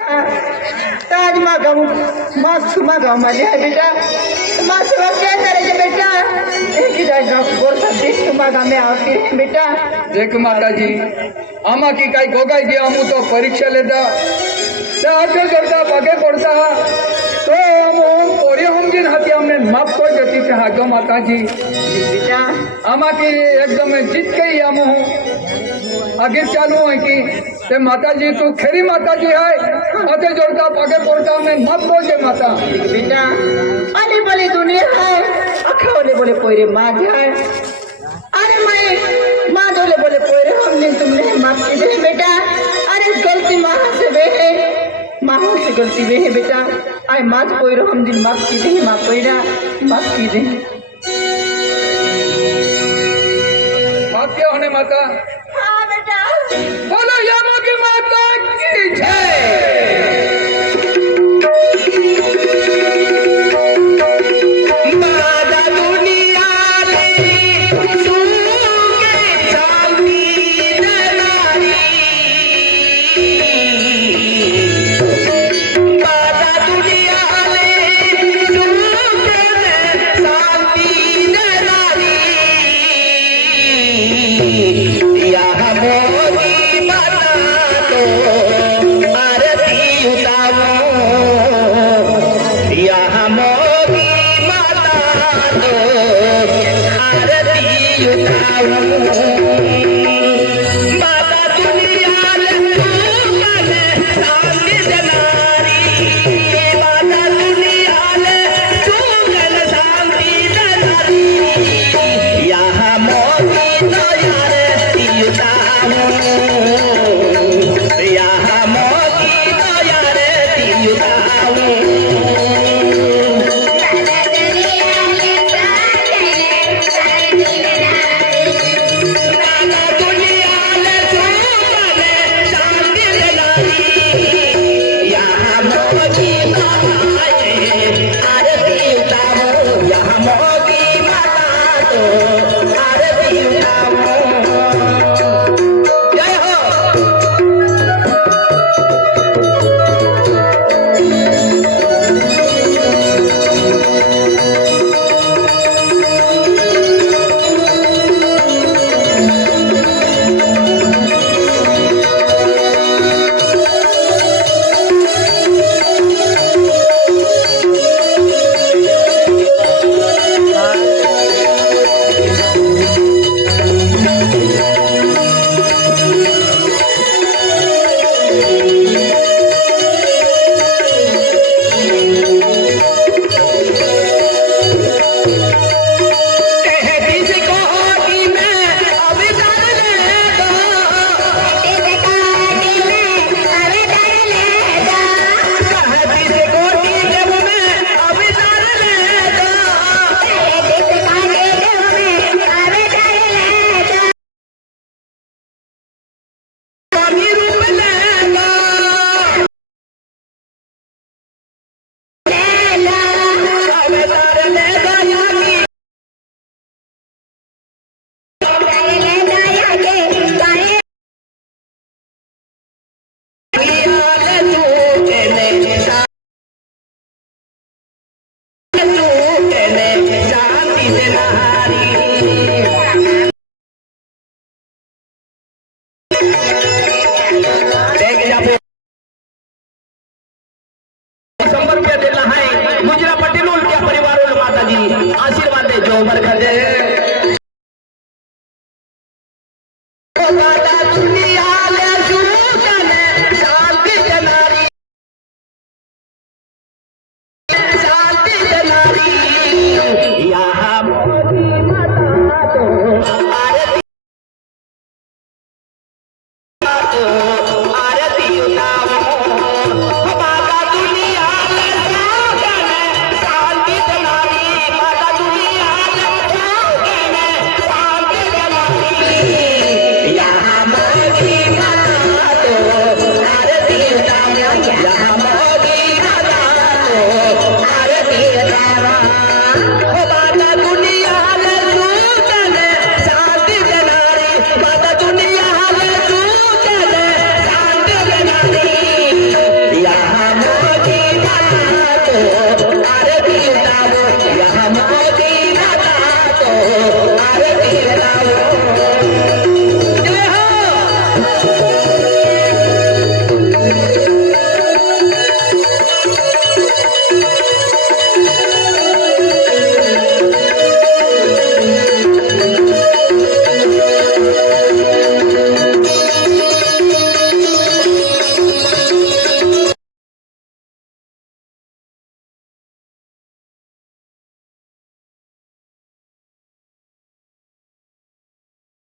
आज मागाव माझे आहे बेटा माँ सेवा क्या करेंगे बेटा एक ही जाएगा गोरखा देश मागा में आती है बेटा देख माता जी आमा की काही गोगाई जी आमू तो परीक्षा लेता त्या आठवण करता बागे पडता तो आमो पोरी हमजिन हाती हमने माफ को देती थे हाजो माता जी बेटा आमा की एकदम जीत गई आमो आगे चालू है कि ते माता जी तू खरी माता जी है हाथे जोड़ता बागे पड़ता हमने माफ को दे माता बेटा अली बली दुनिया है अखोले बोले पोरे माँ है अरे मैं माँ जोले बोले पोरे हमने तुमने माफ की दे बेटा अरे गलती माँ से वे है माँ से गलती वे है बेटा आए माँ पोरो हम दिन माफ की दे माँ पोरा माफ की दे माफ क्या होने माता हाँ बेटा बोलो यामो की माता की जय आशीर्वाद दे जो बरकत दे